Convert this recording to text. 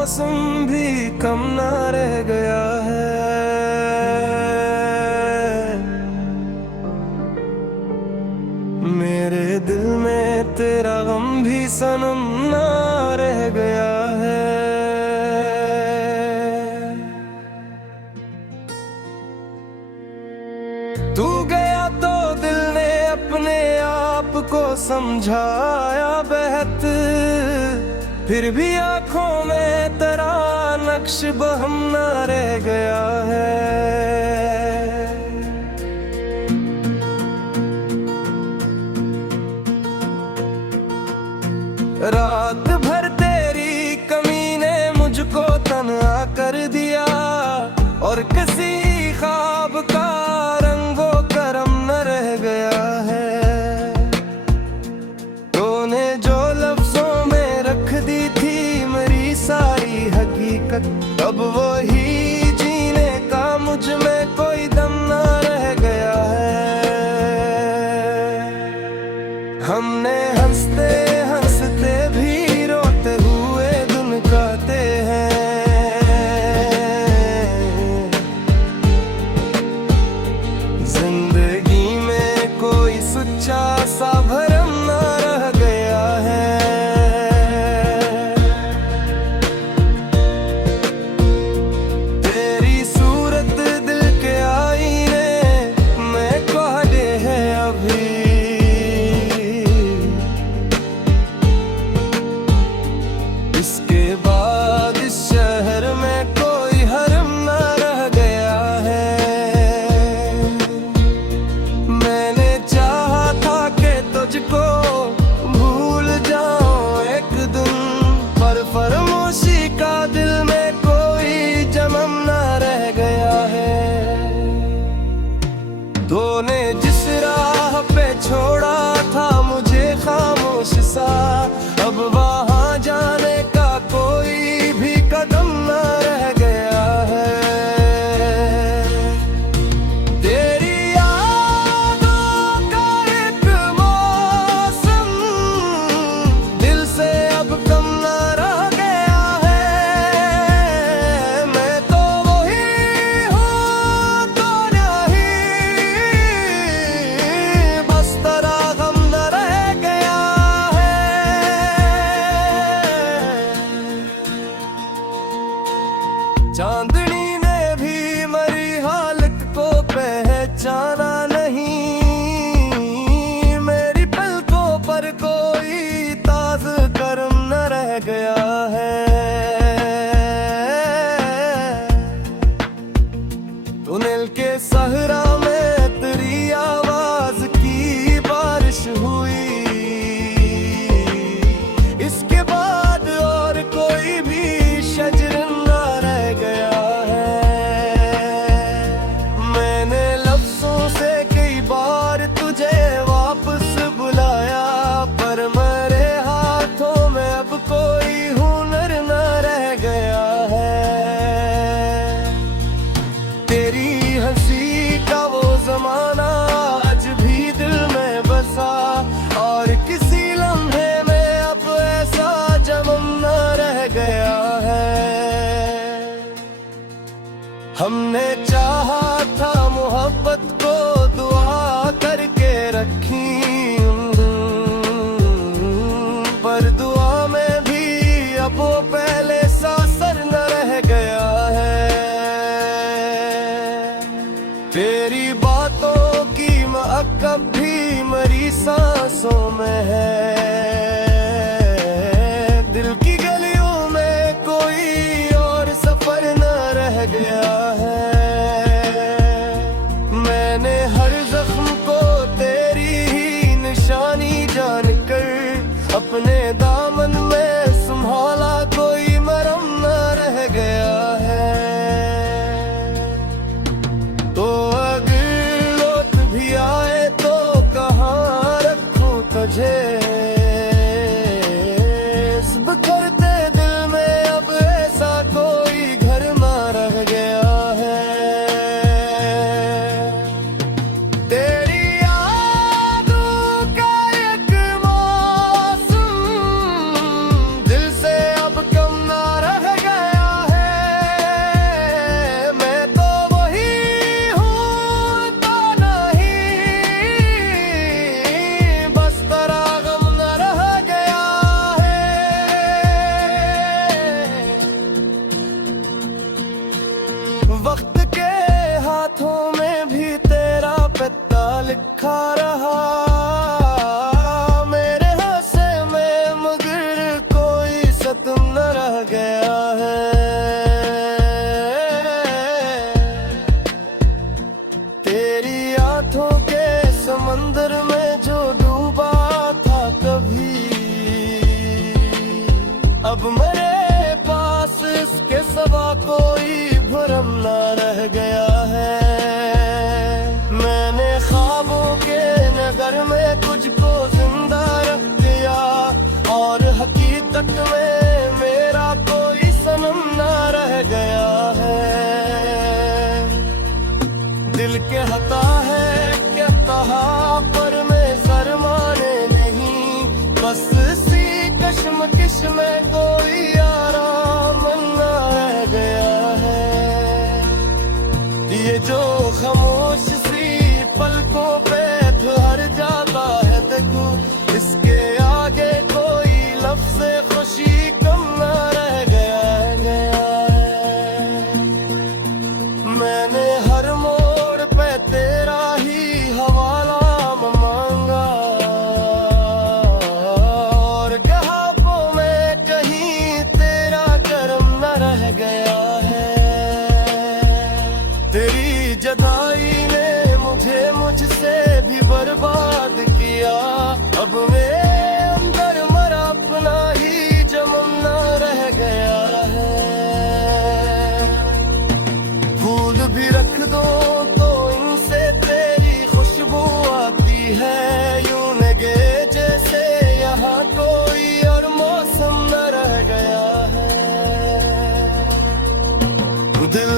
मौसम भी कम ना रह गया है। मेरे दिल में तेरा गम भी सनम ना रह गया है। तू गया तो दिल ने अपने आप को समझाया बेहद, फिर भी आंखों में तेरा नक्श बहम ना रह गया है। रात भर तेरी कमी ने मुझको तन्हा कर दिया, और किसी ख्वाब का रंगो करम न रह गया है। तूने जो लफ्जों में रख दी थी मेरी सारी हकीकत, अब वही जीने का मुझ में कोई दम न रह गया है। हमने हंसते हंसते भी रोते हुए दिन काटे हैं। जिंदगी में कोई सच्चा सा भरम ना रह गया है। तेरी सूरत दिल के आईने में काटे हैं अभी। इसके बाद इस शहर में कोई हरम ना रह गया है। मैंने चाहा था कि तुझको भूल जाऊं एक दिन, पर फरमोशी का दिल में कोई जमम ना रह गया है। तूने जिस राह पे छोड़ा था मुझे खामोश सा, अब वहां जाने का कोई भी कदम न रह गया है। तेरी यादों का एक मौसम दिल से अब कम न रह गया है। मैं तो वही हूँ तो नहीं, बस तेरा गम न रह गया है। चांदनी ने भी मेरी हालत को पहचाना नहीं, मेरी पलकों पर कोई ताज करम न रह गया है। टनल के सहरा में तेरी आवाज की बारिश हुई, इसके बाद और कोई भी शजर न रह गया है। मैंने लफ्जों से कई बार तुझे वापस बुलाया, पर मेरे हाथों में अब कोई हुनर न रह गया है। तेरी हंसी का वो जमाना आज भी दिल में बसा, और किसी लम्हे में अब ऐसा जमम न रह गया है। हमने चाहा था मोहब्बत को दुआ करके रखी, पर दुआ में भी अब वो पहले सा असर न रह गया है। तेरी बातों की महक भी मेरी सांसों में है। दिल की गलियों में कोई और सफर न रह गया है। गया है। तेरी आंखों के समंदर में जो डूबा था कभी, अब मेरे पास इसके सिवा कोई भरम ना रह गया है। मैंने ख्वाबों के नगर में तुझको जिंदा रख दिया, और हकीकत में मेरा कोई सनम ना रह गया है। दिल के हता है क्या कहा, पर मैं शर्माने नहीं, बस सी कश्मकश में कोई आराम ना रह गया है। ये जो खामोश सी पलकों पे ठहर जाता है देखो, इसके आगे कोई लफ्ज़ खुशी कम ना रह गया है। मैंने हर मोड़ पे तेरा ही हवाला मांगा, और गहापों में कहीं तेरा करम न रह गया है। तेरी जुदाई ने मुझे मुझसे भी बर्बाद किया, अब मेरे अंदर मरा अपना ही जमना रह गया है। फूल भी रख दो तो इनसे तेरी खुशबू आती है, यूं लगे जैसे यहाँ कोई और मौसम न रह गया है। दिल